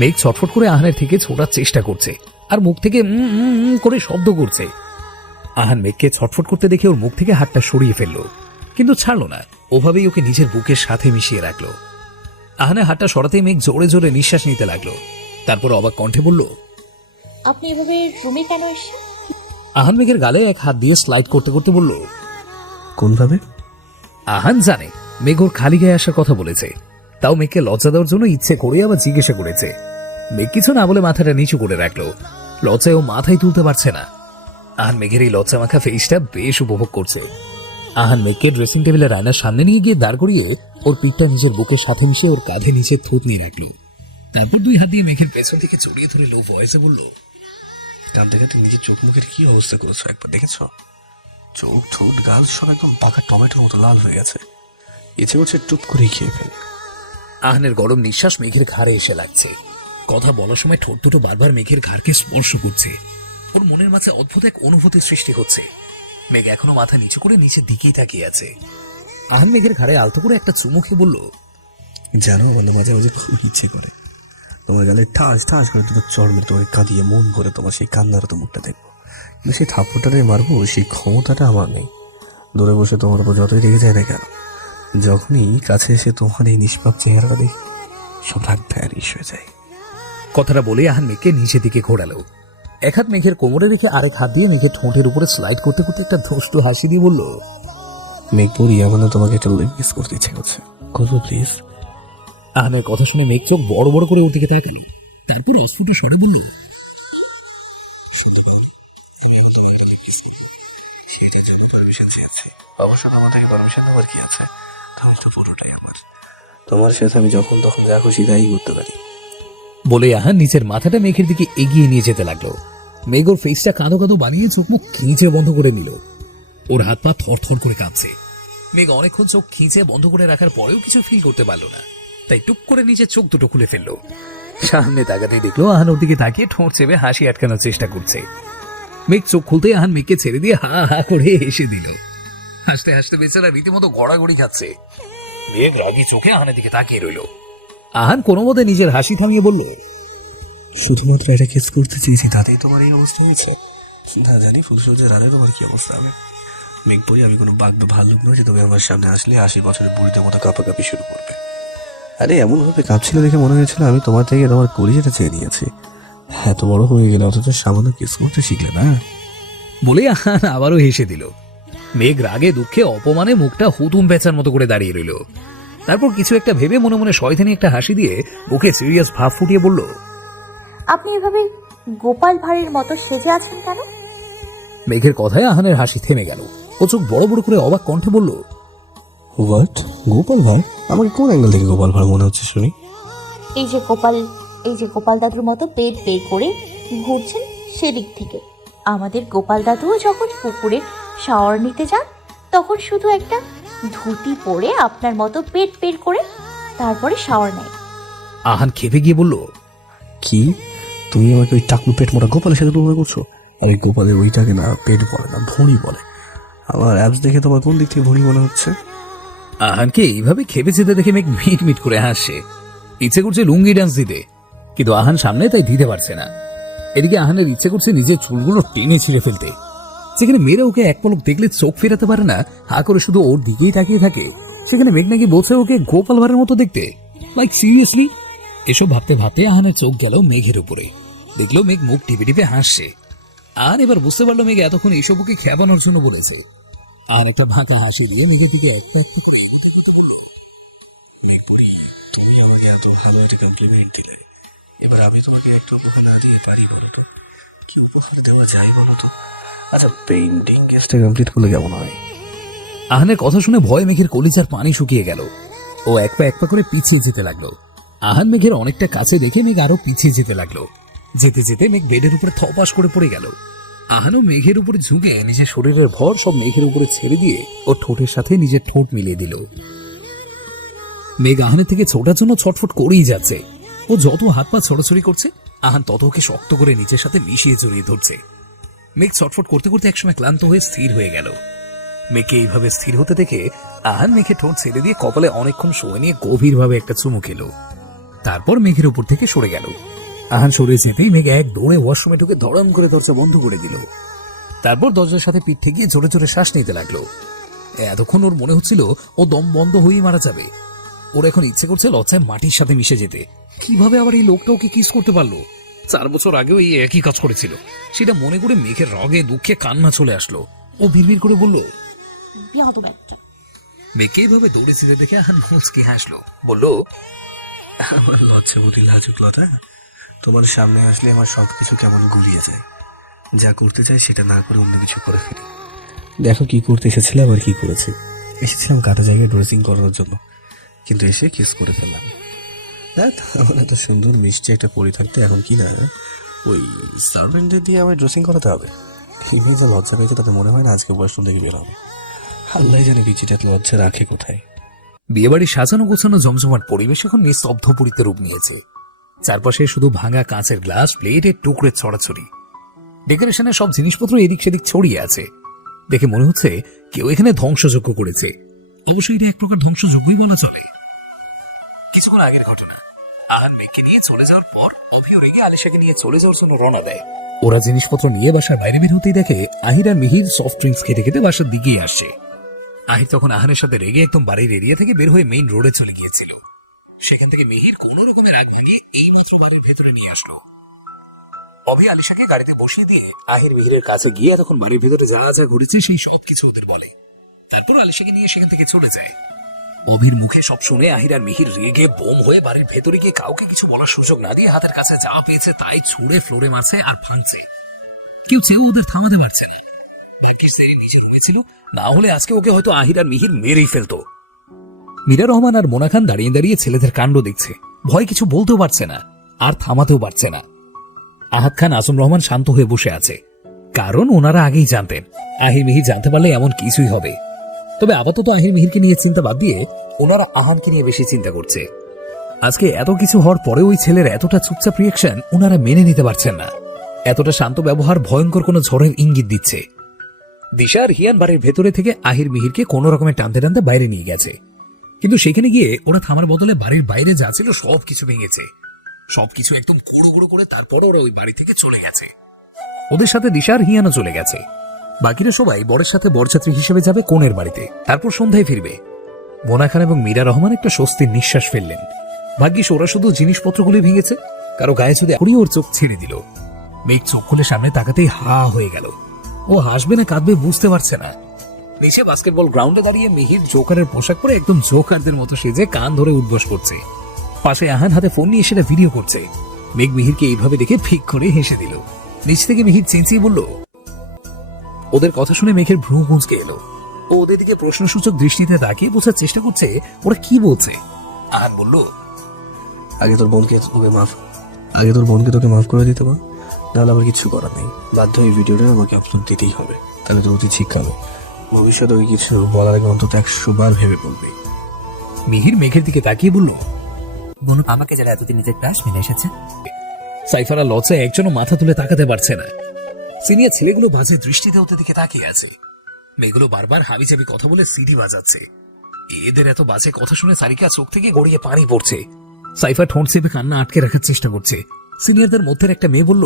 মেঘ ছটফট করে আহানের থেকে ছোটার চেষ্টা করছে আর মুখ থেকে করে শব্দ করছে। আহান মেঘকে ছটফট করতে দেখে ওর মুখ থেকে হাতটা সরিয়ে ফেললো, কিন্তু ছাড়লো না, ওভাবেই ওকে নিজের বুকের সাথে মিশিয়ে রাখলো। আহানের হাতটা সরাতেই মেঘ জোরে জোরে নিঃশ্বাস নিতে লাগলো। তারপর অবাক কণ্ঠে বলল, আপনি এভাবে রুমে কেন এসেছেন? আহান মেঘের গালে এক হাত দিয়ে স্লাইড করতে করতে বলল, কোনভাবে? আহান জানে মেঘ ওর খালি গায়ে আসার কথা বলেছে, তাও মেঘকে লজ্জা দেওয়ার জন্য ইচ্ছে করে আবার জিজ্ঞাসা করেছে। মেঘ কিছু না বলে মাথাটা নিচু করে রাখলো। লজ্জায় ও মাথায় তুলতে পারছে না। আহান মেঘের এই লজ্জা মাখা ফেসটা বেশ উপভোগ করছে। আহান মেঘকে ড্রেসিং টেবিলের আয়নার সামনে নিয়ে গিয়ে দাঁড় করিয়ে ওর পিঠটা নিজের বুকের সাথে মিশিয়ে ওর কাঁধে নিচে থুত নিয়ে রাখলো। তারপর দুই হাত দিয়ে মেঘের পেছন থেকে জড়িয়ে ধরে লো ভয়েসে বলল, কাঁদতে কাঁদতে নিজের চোখ মুখের কি অবস্থা করেছো একবার দেখেছ? চোখ ঠোঁট গাল সব একদম পাকা টমেটোর মতো লাল হয়ে গেছে। ইচ্ছে করছে টুপ করে খেয়ে ফেলি। আহানের গরম নিঃশ্বাস মেঘের ঘাড়ে এসে লাগছে। কথা বলার সময় ঠোঁট দুটো বারবার মেঘের ঘাড়কে স্পর্শ করছে। ওর মনের মাঝে অদ্ভুত এক অনুভূতির সৃষ্টি হচ্ছে। মেঘ এখনো মাথা নিচু করে নিচের দিকেই তাকিয়ে আছে। আহান মেঘের ঘাড়ে আলতো করে একটা চুমু খেয়ে বলল, জানো আমার মাঝে মাঝে খুব ইচ্ছে করে তোমার গালে ঠাস ঠাস করে দুটো চড় মেরে তোমাকে কাঁদিয়ে মন ভরে তোমার সেই কান্নারত মুখটা দেখবো, কিন্তু সেই থাপ্পড়টারে মারবো সেই ক্ষমতাটা আমার নেই। দূরে বসে তোমার উপর যতই রেগে যায় না কেন, যখনই কাছে এসে তোমার এই নিষ্পাপ চেহারাটা দেখি সব রাগ ভ্যারিশ হয়ে যায়। কথাটা বলে আহান মেঘকে নিচের দিকে ঘোরালো। এক হাত মেঘের কোমরে রেখে আরেক হাত দিয়ে মেঘের ঠোঁটের উপরে স্লাইড করতে করতে একটা ধষ্টু হাসি দিয়ে বলল, মেঘ পড়ি আমার তোমাকে একটা লিপ কিস করতে ইচ্ছে করছে, করবো প্লিজ? আহানের কথা শুনে মেঘ চোখ বড় বড় করে ওর দিকে তাকালো। তারপর অস্ফুট স্বরে বলল, সেটার জন্য পারমিশন চেয়েছি। অবশ্য তোমার থেকে পারমিশন নেওয়ার কি আছে? তুমি তো পুরোটাই আমার। তোমার সাথে আমি যখন তখন যা খুশি তাই করতে পারি। বলে আহান নিচের মাথাটা মেঘের দিকে এগিয়ে নিয়ে যেতে লাগলো। মেঘ ওর ফেসটা কাঁদো কাঁদো বানিয়ে চোখ মুখ খিঁচে বন্ধ করে নিল। ওর হাত পা থর থর করে কাঁপছে। মেঘ অনেকক্ষণ চোখ খিঁচে বন্ধ করে রাখার পরেও কিছু ফিল করতে পারলো না, তাই টুক করে নিজের চোখ দুটো খুলে ফেললো। সামনে তাকাতেই দেখলো আহান ওর দিকে তাকিয়ে ঠোঁট চেপে হাসি আটকানোর চেষ্টা করছে। মেঘ চোখ খুলতে আহান মেঘকে ছেড়ে দিয়ে হা হা করে হেসে দিল। হাসতে হাসতে বেচারা রীতিমতো গড়াগড়ি খাচ্ছে। মেঘ রাগি চোখে আহানের দিকে তাকিয়ে রইল। আহান কোনো মতে নিজের হাসি থামিয়ে বলল, শুধুমাত্র এটা কেস করতে চেয়েছি, তাতেই তোমার এই অবস্থা হয়েছে? না জানি ফুলসজ্জার রাতে তোমার কি অবস্থা হবে। মেঘ পড়ি আমি কোনো বাঘ বা ভাল্লুক নয় যে তুমি আমার সামনে আসলে 80 বছরের বুড়িদের মতো কাঁপাকাঁপি শুরু করবে। আরে এমন ভাবে কাঁপছিল দেখে মনে হয়েছিল আমি তোমার থেকে তোমার কলিজাটা চেয়ে নিয়েছি। এত বড় হয়ে গেলে অথচ সামান্য কেস করতে শিখলে না। বলে আহান আবারও হেসে দিল। মেঘ রাগে দুঃখে অপমানে মুখটা হুতুম পেঁচার মতো করে দাঁড়িয়ে রইল। তারপর কিছু একটা ভেবে মনে মনে শয়তানি একটা হাসি দিয়ে মুখে সিরিয়াস ভাব ফুটিয়ে বলল, আপনি এভাবে গোপাল ভাঁড়ের মতো সেজে আছেন কেন? মেঘের কথায় আহানের হাসি থেমে গেল। ও চোখ বড় বড় করে অবাক কণ্ঠে বলল, হোয়াট? গোপাল ভাঁড়? আমাকে কোন অ্যাঙ্গেল থেকে গোপাল ভাঁড় মনে হচ্ছে শুনি? এই যে গোপাল দাদুর মতো পেট বের করে ঘুরছেন সেদিক থেকে। আমাদের গোপাল দাদুও যখন পুকুরে শাওয়ার নিতে যান তখন শুধু একটা ধুতি পরে আপনার মতো পেট বের করে তারপরে শাওয়ার নেয়। আহান খেপে গিয়ে বলল, কি তুমি আমাকে ওই টাকলু পেট মোটা গোপালের সাথে তুলনা করছো? আর ওই গোপালের ওইটাকে না পেট বলে না ভুঁড়ি বলে। আমার অ্যাপস দেখে তোমার কোন দিক থেকে ভুঁড়ি মনে হচ্ছে? আহানকে এইভাবে খেপে যেতে দেখে মেঘ মিট মিট করে হাসছে। ইচ্ছে করছে লুঙ্গি ডান্স দিতে, কিন্তু আহান সামনে তাই দিতে পারছে না। এদিকে আহানের ইচ্ছে করছে নিজের চুলগুলো টেনে ছিঁড়ে ফেলতে। যেখানে মেয়েরা ওকে এক পলক দেখলে চোখ ফেরাতে পারে না, হা করে শুধু ওর দিকেই তাকিয়ে থাকে, সেখানে মেঘ নাকি বলছে ওকে গোপাল ভাঁড়ের মতো দেখতে। Like seriously? এসব ভাবতে ভাবতে আহানের চোখ গেল মেঘের উপরে। দেখলো মেঘ মুখ টিপে টিপে হাসছে। আর এবার বুঝতে পারলো মেঘ এতক্ষণ এইসব ওকে খেপানোর জন্য বলেছে। আর একটা ভাঁকা হাসি দিয়ে মেঘের দিকে একটা একটু মেঘ পড়ি, তুমি আমাকে এত ভালো একটা কমপ্লিমেন্ট দিলে, এবার আমি তোমাকে একটু উপহার না দিয়ে পারি বলতো? কি উপহার দেওয়া যায় বলো তো? আচ্ছা পেইন্টিং কেসটা কমপ্লিট করলে কেমন হয়? আহানের কথা শুনে ভয় মেঘের কলিজার পানি শুকিয়ে গেল। ও এক পা করে পিছিয়ে যেতে লাগলো। আহান মেঘের অনেকটা কাছে দেখে মেঘ আরো পিছিয়ে যেতে লাগলো। যেতে যেতে মেঘ বেডের উপরে থপাস করে পড়ে গেল। আহানও মেঘের উপরে ঝুঁকে নিজের শরীরের ভর সব মেঘের উপরে ছেড়ে দিয়ে ও ঠোঁটের সাথে নিজের ঠোঁট মিলিয়ে দিল। মেঘ আহানের থেকে ছোটার জন্য ছটফট করেই যাচ্ছে। ও যত হাত পা ছড়াছড়ি করছে আহান তত ওকে শক্ত করে নিজের সাথে মিশিয়ে জড়িয়ে ধরছে। মেঘ ছটফট করতে করতে একসময় ক্লান্ত হয়ে স্থির হয়ে গেল। মেঘকে এইভাবে স্থির হতে দেখে আহান মেঘে ঠোঁট ছেড়ে দিয়ে কপালে অনেকক্ষণ শোয়ে নিয়ে গভীরভাবে একটা চুমু খেলো। তারপর মেঘের উপর থেকে সরে গেল। আহান সরে যেতেই মেঘ এক দৌড়ে ওয়াশরুমে ঢুকে ধড়াম করে দরজা বন্ধ করে দিল। তারপর দরজার সাথে পিঠ ঠেকিয়ে জোরে জোরে শ্বাস নিতে লাগলো। এতক্ষণ ওর মনে হচ্ছিল ও দম বন্ধ হয়েই মারা যাবে। ওর এখন ইচ্ছে করছে লজ্জায় মাটির সাথে মিশে যেতে। কিভাবে আবার এই লোকটা ওকে কিস করতে পারলো? 4 বছর আগেও এই একই কাজ করেছিল। সেটা মনে করে মেঘের রগে দুঃখে কান্না চলে আসলো। ও ভিড় করে বলল, বিয়াদব একটা। মেঘকে এইভাবে দৌড়ে যেতে দেখে আহান মুচকি হাসলো, বলল, আমার লজ্জাবতী লাজুকলতা, তোমার সামনে আসলে আমার সবকিছু কেমন গুলিয়ে যায়। যা করতে চাই সেটা না করে অন্য কিছু করে ফেলি। দেখো কি করতে এসেছিলাম আর কি করেছি। এসেছিলাম কাটা জায়গায় ড্রেসিং করানোর জন্য, কিন্তু এসে কিস করে ফেললাম। আমার এত সুন্দর মিষ্টি একটা পরি থাকতে এখন কি না ওই সার্ভেন্টদের দিয়ে আমার ড্রেসিং করাতে হবে। এই মেয়ে যা লজ্জা পেয়েছে তাতে মনে হয় না আজকে ওয়াশরুম থেকে বের হবে। আল্লাহ জানে বিচিটা লজ্জা রাখে কোথায়। বিয়েবাড়ি সাজানো গোছানো জমজমাট পরিবেশ এখন নিস্তব্ধপুরীতে রূপ নিয়েছে। চারপাশে শুধু ভাঙা কাঁচের গ্লাস, প্লেটের টুকরে ছড়াছড়ি। ডেকোরেশনের সব জিনিসপত্র এদিক সেদিক ছড়িয়ে আছে। দেখে মনে হচ্ছে কেউ এখানে ধ্বংসযজ্ঞ করেছে। অবশ্যই এটা এক প্রকার ধ্বংসযজ্ঞই বলা চলে। কিছুক্ষণ আগের ঘটনা। আহান মেঘকে নিয়ে চলে যাওয়ার পর অভিও রেগে আলিশাকে নিয়ে চলে যাওয়ার জন্য রওনা দেয়। ওরা জিনিসপত্র নিয়ে বাসার বাইরে বের হতেই দেখে আহির আর মিহির সফট ড্রিঙ্কস খেতে খেতে বাসার দিকেই আসছে। আহির তখন আহানের সাথে রেগে একদম বাড়ির এরিয়া থেকে বের হয়ে মেইন রোডে চলে গিয়েছিল। সেখান থেকে মিহির কোন রকমের রাগ ভাঙিয়ে এই মাত্র বাড়ির ভেতরে নিয়ে আসলো। অভি আলিশাকে গাড়িতে বসিয়ে দিয়ে আহির মিহিরের কাছে গিয়ে তখন বাড়ির ভেতরে যা যা ঘটেছে সেই সব কিছু ওদের বলে। তারপর আলিশাকে নিয়ে সেখান থেকে চলে যায়। অভির মুখে সব শুনে আহির আর মিহির রেগে বোম হয়ে বাড়ির ভেতরে গিয়ে কাউকে কিছু বলার সুযোগ না দিয়ে হাতের কাছে যা পেয়েছে তাই ছুঁড়ে ফ্লোরে মারছে আর ভাঙছে। কেউ চেয়েও ওদের থামাতে পারছে না। ভাগ্যিস সেরি নিজের রুমে ছিল, না হলে আজকে ওকে হয়তো আহির আর মিহির মেরেই ফেলতো। মীরা রহমান আর মোনা খান দাঁড়িয়ে দাঁড়িয়ে ছেলেদের কাণ্ড দেখছে। ভয় কিছু বলতেও পারছে না আর থামাতেও পারছে না। আহাদ খান আসম রহমান শান্ত হয়ে বসে আছে, কারণ ওনারা আগেই জানতেন আহির মিহির জানতে পারলে এমন কিছুই হবে। তবে আপাতত আহির মিহিরকে নিয়ে চিন্তা বাদ দিয়ে ওনারা আহানকে নিয়ে বেশি চিন্তা করছে। আজকে এত কিছু হওয়ার পরে ওই ছেলের এতটা চুপচাপ রিয়েকশন ওনারা মেনে নিতে পারছেন না। এতটা শান্ত ব্যবহার ভয়ঙ্কর কোনো ঝড়ের ইঙ্গিত দিচ্ছে। দিশা আর হিয়ান বাড়ির ভেতরে থেকে আহির মিহিরকে কোনো রকমের টানতে টানতে বাইরে নিয়ে গেছে, কিন্তু সেখানে গিয়ে ওরা থামার বদলে বাড়ির বাইরে যা ছিল সবকিছু ভেঙেছে। সবকিছু একদম গুঁড়ো গুঁড়ো করে তারপর ওরা ওই বাড়ি থেকে চলে গেছে। ওদের সাথে দিশা আর হিয়ানও চলে গেছে। বাকিরা সবাই বরের সাথে বরযাত্রী হিসেবে যাবে কনের বাড়িতে, তারপর সন্ধ্যায় ফিরবে। মোনা খান এবং মীরা রহমান একটা স্বস্তির নিঃশ্বাস ফেললেন। ভাগ্যিস ওরা শুধু জিনিসপত্রগুলি ভেঙেছে, কারো গায়ে যদি ওর চোখ ছেড়ে দিল। মেঘ চোখ খুলে সামনে তাকাতেই হা হয়ে গেল। ও হাসবে না কাঁদবে বুঝতে পারছে না। নিচে বাস্কেটবল গ্রাউন্ডে দাঁড়িয়ে মিহির জোকারের পোশাক পরে একদম জোকারদের মতো সেজে কান ধরে উঠবস করছে। পাশে আহান হাতে ফোন নিয়ে সেটা ভিডিও করছে। মেঘ মিহিরকে এইভাবে দেখে ফিক করে হেসে দিল। নিচ থেকে মিহির চেঁচিয়ে বলল, ওদের কথা শুনে মেঘের ভ্রু কুঁচকে এলো। ও ওদের দিকে প্রশ্নসূচক দৃষ্টিতে তাকিয়ে বোঝার চেষ্টা করছে ওরা কি বলছে। আহান বলল, আগে তোর বোনকে তোকে মাফ করে দিতে পার, নাহলে আমার কিছু করার নেই। বাধ্য এই ভিডিওটা আমাকে আপলোড দিতেই হবে, তাহলে তোর অতি শিক্ষা হবে। ভবিষ্যতে ওই কিছু বলার আগে অন্তত 100 বার ভেবে বলবি। মিহির মেঘের দিকে তাকিয়ে বলল, বোন আমাকে যারা এতদিন নিজের ক্লাস মেনে এসেছে। সাইফারা লজ্জায় একজনও মাথা তুলে তাকাতে পারছে না। সিনিয়র ছেলেগুলো বাজে দৃষ্টিতে ওদের দিকে তাকিয়ে আছে। মেয়েগুলো বারবার হাবিজাবি কথা বলে সিডি বাজাচ্ছে। এদের এত বাজে কথা শুনে সারিকা চোখ থেকে গড়িয়ে পানি পড়ছে। সাইফা ঠোঁট চেপে কান্না আটকে রাখার চেষ্টা করছে। সিনিয়রদের মধ্যে একটা মেয়ে বলল,